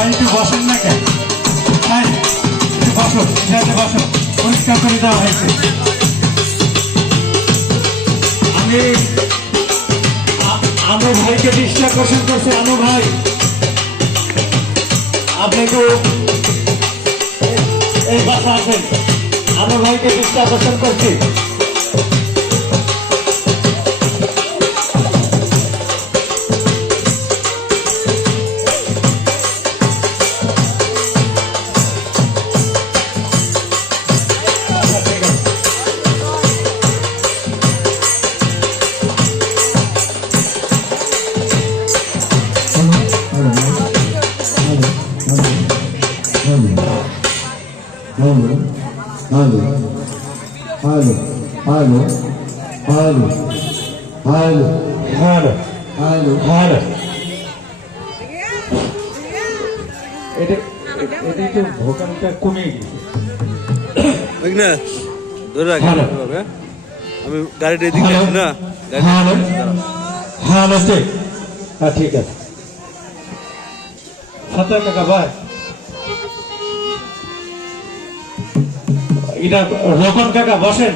ভাই একটু বসেন না কেন? ভাই একটু বসো, এটাতে বসো, পরিষ্কার করে দেওয়া হয়েছে। আমি আনু ভাইকে দৃষ্টি আকর্ষণ করছি। আনু ভাই, আপনি তো এই বাসা আছেন, আনু ভাইকে দৃষ্টি আকর্ষণ করছি। ভোকালটা কমে গেছে। আমি গাড়িটা এদিকে না। হ্যাঁ ঠিক আছে। সাঁতার কাকা ভাই, এটা রোকন কাকা বসেন।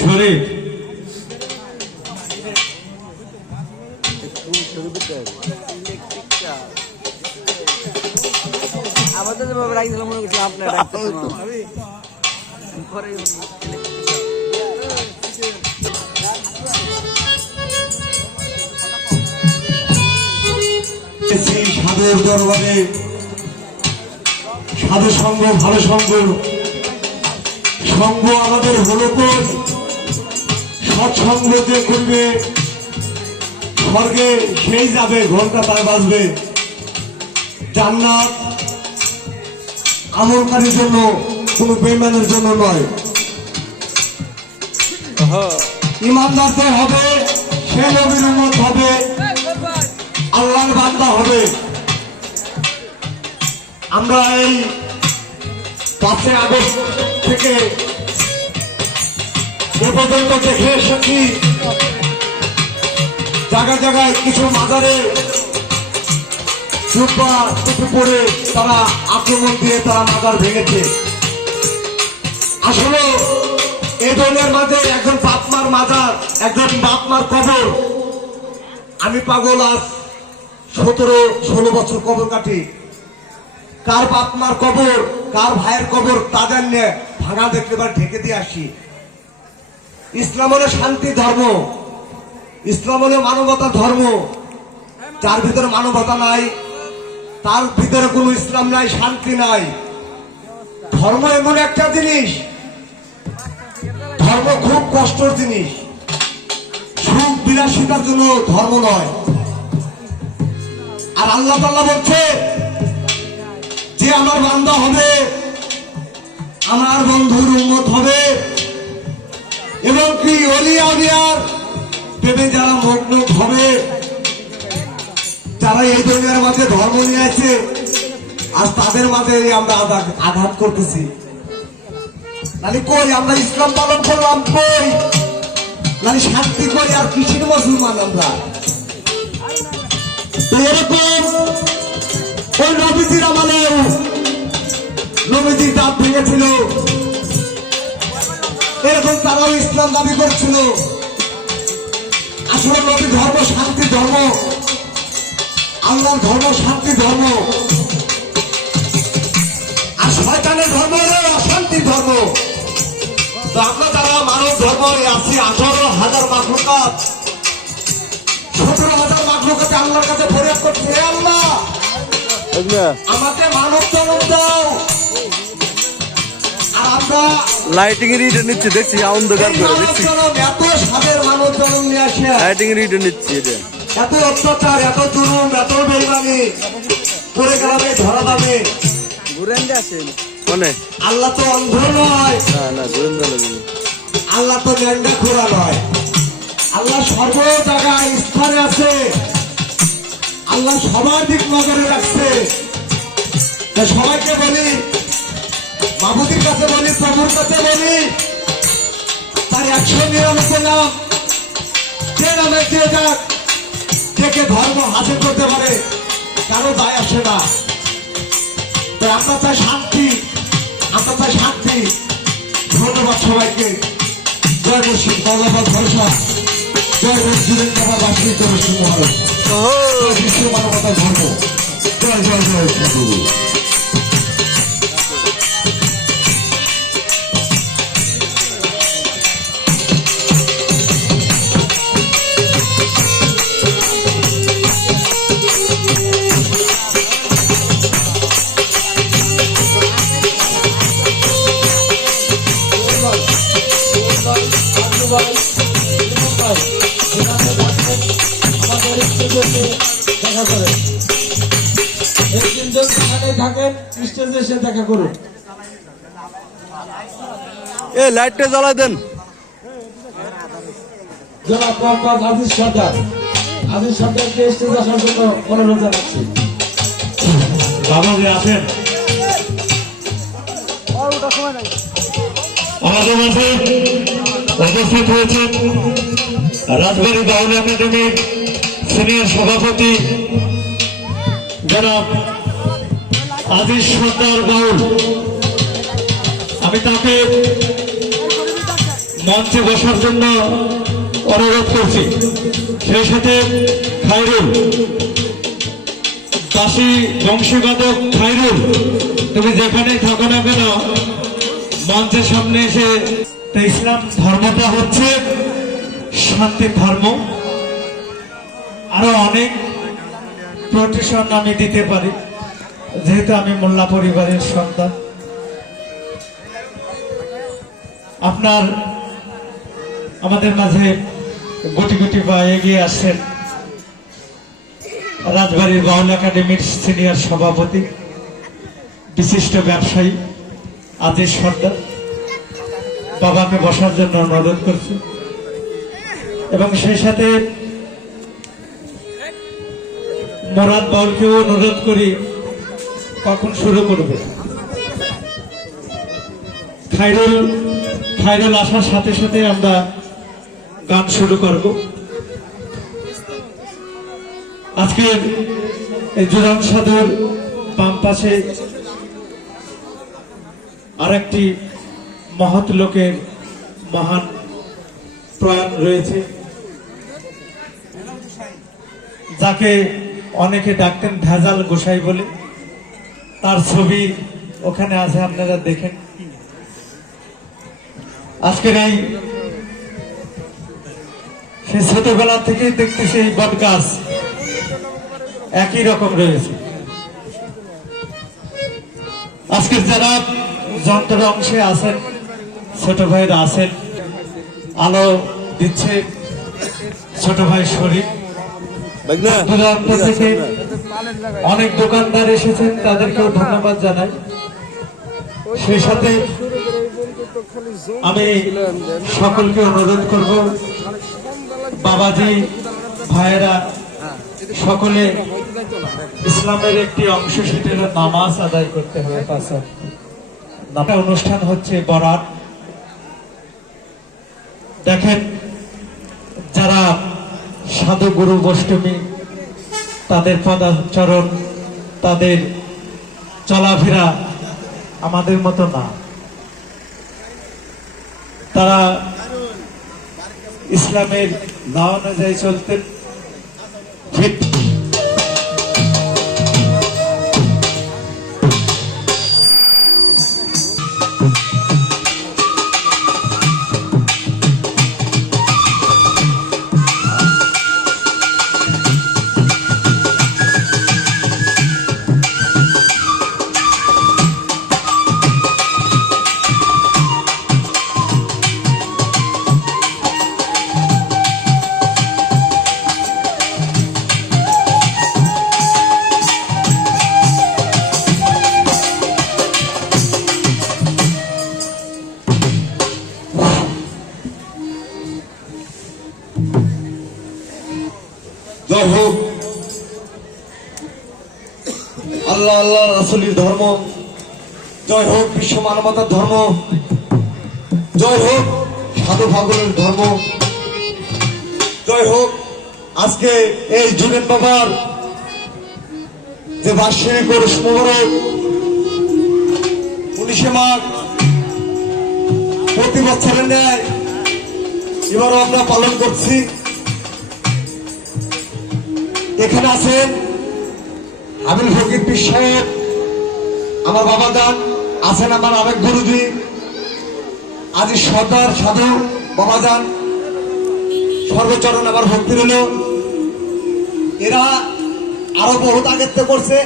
শরীফ আমাদের যেভাবে রাখছিলাম মনে করছি আপনার পরে সাধুর দরবারে সাধু সঙ্গ ভালো সঙ্গ সঙ্গ আমাদের হলো কোন সৎসঙ্গ যে করবে স্বর্গে সেই যাবে ঘন্টা তার বাজবে জান্নাত আমলকারীর জন্য কোন বেঈমানের জন্য নয় ইমানদারদের হবে সে নবীর উম্মত হবে আল্লাহর বান্দা হবে আমরা এই 5 আগস্ট থেকে এ পর্যন্ত দেখে এসেছি জায়গায় জায়গায় কিছু মাজারে জুব্বা টুপি পরে তারা আক্রমণ দিয়ে তারা মাজার ভেঙেছে আসলে এই দুনিয়ার মাঝে একজন বাপমার মাজার একজন বাপমার কবর আমি পাগল আজ 17-16 বছর কবর কাটি কার বাপমার কবর কার ভাইয়ের কবর তাদের নিয়ে ভাঙা দেখতে পারে ঢেকে দিয়ে আসি ইসলাম হলো শান্তি ধর্ম ইসলাম হলো মানবতা ধর্ম যার ভিতরে মানবতা নাই তার ভিতরে কোনো ইসলাম নাই শান্তি নাই ধর্ম এমন একটা জিনিস ধর্ম খুব কষ্টের জিনিস সুখ বিলাসিতার জন্য ধর্ম নয় আর আল্লাহ তাআলা বলছে যে আমার বান্দা হবে আমার বন্ধুর উম্মত হবে এবং কি ওলি আউলিয়ার প্রেমে যারা মগ্ন হবে যারা এই দুনিয়ার মাঝে ধর্ম নিয়ে আছে আজ তাদের মাঝে আমরা আঘাত করতেছি নালি কই আমরা ইসলাম পালন করলাম কই নালি শান্তি করি আর কিসের মুসলমান আমরা তো এরকম ওই নবীজির আমলেও নবীজি দাঁত ভেঙেছিল এরকম তারাও ইসলাম দাবি করছিল আসলে নবী ধর্ম শান্তি ধর্ম আল্লাহর ধর্ম শান্তি ধর্ম আর শয়তানের ধর্ম হলো অশান্তি ধর্ম তো আমরা যারা মানব ধর্ম আছি 18,000 মাখলুকাত 17,000 মাখলুকাতে আল্লাহর কাছে ফরিয়াদ করছে হে আল্লাহ আমাকে মানব জন্ম দাও আর আমরা লাইটিং এর রিটার্ন নিচ্ছে দেখছি অন্ধকার করে দেখছি এত সাদের মানব জন্ম নিয়ে আসে লাইটিং এর রিটার্ন নিচ্ছে এটা এত অত্যাচার এত জুলুম এত বেঈমানি করে গেলাম এই ধরা দামে ঘুরেন যে আসেন মানে আল্লাহ তো অন্ধ নয় না ঘুরেন লাগবে আল্লাহ তো ন্যাংটা খোলা নয় আল্লাহ সর্ব জায়গায় স্থানে আছে আল্লাহ সবার দিক নজরে রাখছে সবাইকে বলি মাহবুদের কাছে বলি প্রভুর কাছে বলি তার 199 নাম যে নামে যে যাক থেকে ধর্ম হাসিল করতে পারে কারো দায় আসে না তো আমরা চাই শান্তি আমরা চাই শান্তি ধন্যবাদ সবাইকে জয় মুর্শিদ ভগবান ভরসা জয় মুর্শিদের কথা বাসী করে শুরু হল বিশ্ব মানবতার ধর্ম জয় জয় জয় সাধু দেখা করে এই তিনজন যেখানে থাকেন স্টেজে এসে দেখা করুন এ লাইটটা জ্বালাই দেন জনাব মোহাম্মদ আজিজ সরকারকে স্টেজে আসার জন্য অনুরোধ জানাচ্ছি বাবা যে আছেন আমাদের মাঝে উপস্থিত হয়েছে রাজবাড়ী বাউল একাডেমির সিনিয়র সভাপতি জনাব আজিজ সর্দার বাউল, আমি তাকে মঞ্চে বসার জন্য অনুরোধ করছি। সেই সাথে খায়রুল, বাঁশি বংশীবাদক খায়রুল, তুমি যেখানেই থাকো না কেন মঞ্চের সামনে এসে। তো ইসলাম ধর্মটা হচ্ছে শান্তির ধর্ম। আরো অনেক প্রোটেকশন আমি দিতে পারি, যেহেতু আমি মোল্লা পরিবারের সন্তান। আপনার আমাদের মাঝে গুটি গুটি বা এগিয়ে আসছেন রাজবাড়ীর বাউল একাডেমির সিনিয়র সভাপতি, বিশিষ্ট ব্যবসায়ী আজিজ সর্দার। বাবাকে বসার জন্য অনুরোধ করছি এবং সেই সাথে মোরাদ বাউলকেও অনুরোধ করি কখন শুরু করবে। খায়রুল আসার সাথে সাথে আমরা গান শুরু করব। আজকে এই জোরাম সাধুর বাম পাশে আরেকটি মহৎ লোকের মহান প্রয়াণ রয়েছে, যাকে অনেকে ডাকতেন ভেজাল গোসাই বলে। তার ছবি ওখানে আছে, আপনারা দেখেন। আজকের এই সে ছোটবেলা থেকেই দেখতেছি এই বট গাছ একই রকম রয়েছে। আজকের যারা যন্ত্র অংশে আছেন, ছোট ভাইরা আছেন, আলো দিচ্ছে ছোট ভাই শরীফ। দূরান্ত থেকে অনেক দোকানদার এসেছেন, তাদেরকেও ধন্যবাদ জানাই। সেই সাথে আমি সকলকে অনুরোধ করব, বাবাজি ভাইয়েরা সকলে ইসলামের একটি অংশ, সেটা হলো নামাজ আদায় করতে হবে। অনুষ্ঠান হচ্ছে বরাত। দেখেন, যারা সাধু গুরু গোষ্ঠী, তাদের পদাচরণ, তাদের চলাফেরা আমাদের মতো না। তারা ইসলামের লা অনুযায়ী চলতেন। জয় হোক আল্লাহ আল্লাহ রাসূলের ধর্ম, জয় হোক বিশ্ব মানবতার ধর্ম, জয় হোক সাধু পাগলের ধর্ম, জয় হোক আজকে এই জুনেদ বাবার যে বার্ষিক ওরস মোবারক 19শে মাঘ প্রতি বছরের ন্যায় এবারও আমরা পালন করছি। এখানে আছেন আবিল ফকির পীর সাহেব, আমার বাবা যান, আছেন আমার আরেক গুরুজি আজিজ সর্দার সাধু বাবা যান, সর্বচরণ আমার ভক্তি রইল। এরা আরো বহুত আগের থেকে করছে।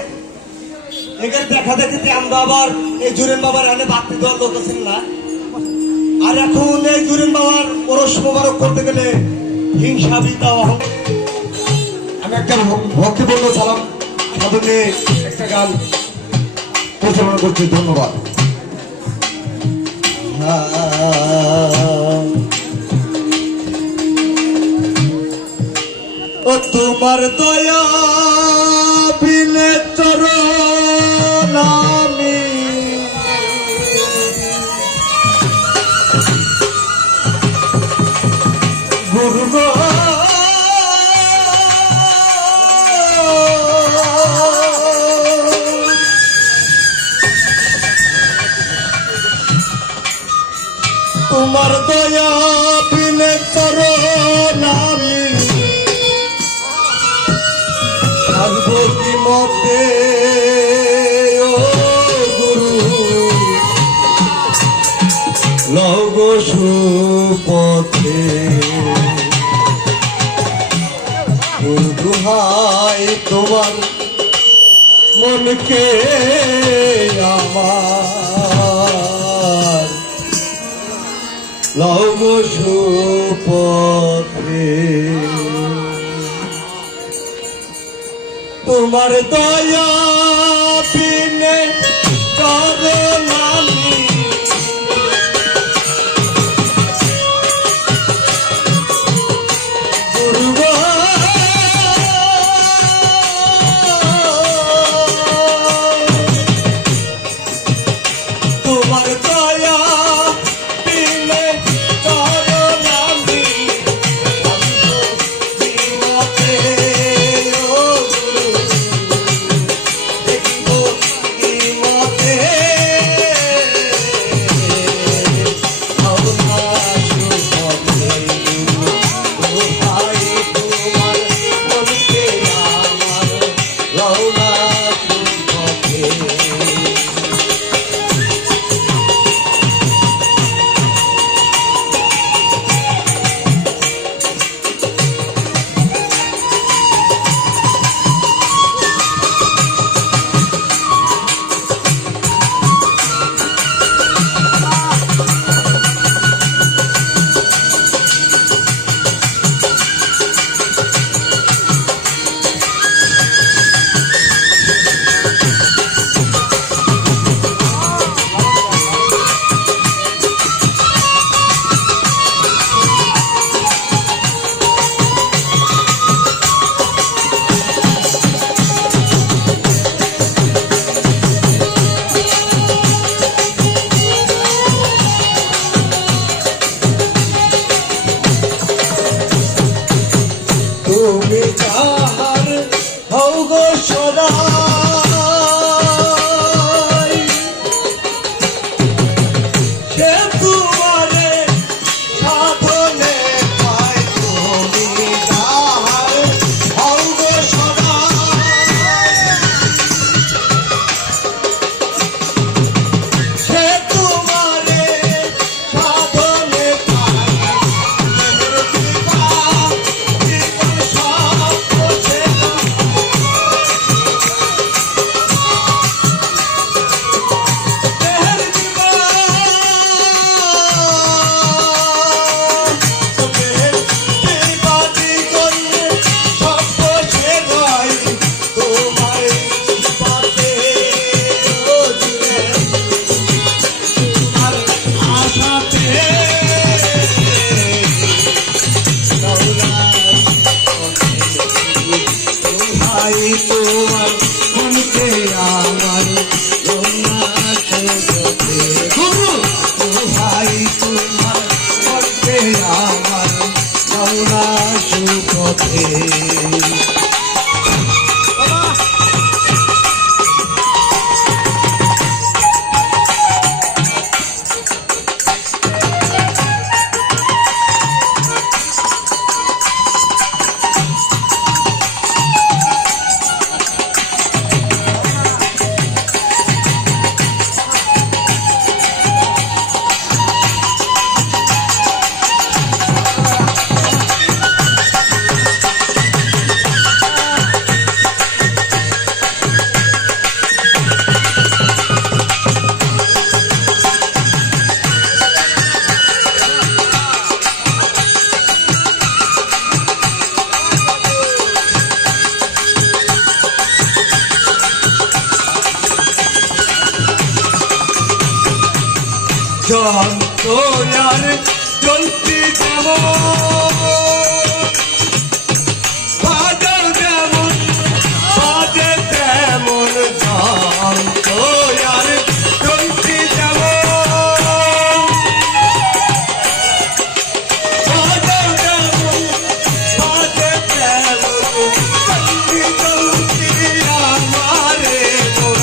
এদের দেখা দেখিতে আমরা আবার এই জুরেন বাবার এনে বাড়তি দেওয়ার দরকার ছিল না। আর এখন এই জুরেন বাবার ওরস মোবারক করতে গেলে হিংসা বিদ্যা হবে। আমি একটা ভক্তিপূর্ণ সালাম সাধু নিয়ে একটা গান পরিচালনা করছি। ধন্যবাদ। ও তোমার দয়া বিনে চরণ আমি গুরু তোমার দয়া বিনে চরণ আমি আসবো কি মতে ও গুরু লগ সুপথে দুহাই তোমার মনকে আমার লগ সুপথে তোমার দয়া বিনে চরণ আমি তোমার দয়া বিনে চরণ আমি বিমতে ও দেখিব বিমতে আল্লাহ সুবহানে দোহাই তোমার মনকে আমার রওনা সুবহানে তুমি কাহার হও গো সদাই সে তোমারে সাধনে পায় তুমি কাহার হও গো সদাই সে তোমারে সাধনে পায় তোমার মনকে আমার ভাই তোমার মনকে আমার রওনা সুপথে যন্ত্রণার চলতি যেমন বাজার যেমন বাজে তেমন যন্ত্রণার চলতি যেমন বাজার যেমন বাজে তেমন চলতি চলতি আমারে মন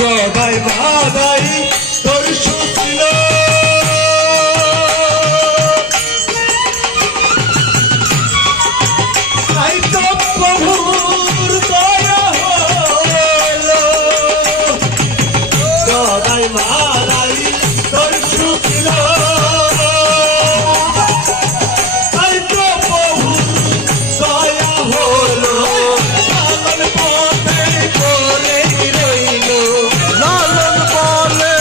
জগাই মাদাই তোর সুছিল তাই তো প্রভুর দয়া হলো জগাই মাদাই তোর সুছিল তাই তো প্রভুর দয়া হলো লালন পথে করে রইল লালন পালে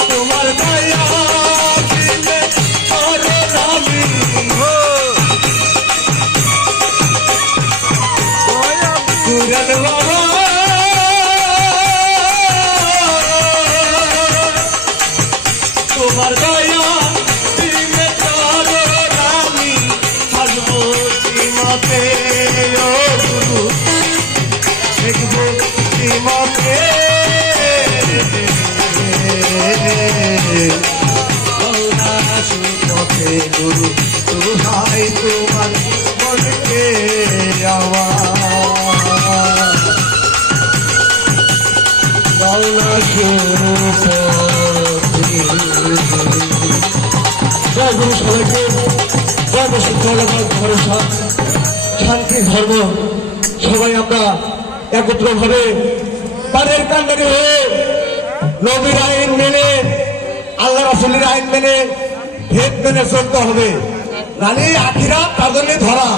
তোমার দয়া দিলে করে রামি সুরেন বাবা তোমার দয়া দিলে করে রামি আসবো সীমাতে ও গুরু দেখবো সীমাতে পথে গুরু তুহাই তোমার মনকে গুরু সবাইকে ভরসা শান্তি ধর্ম সবাই আমরা একত্র ভাবে তাদের কান্ডারি হয়ে নবীর আইন মেনে আল্লাহ রাসূলের আইন মেনে ভেদ মেনে চলতে হবে নালে আখিরাত তার জন্য ধরা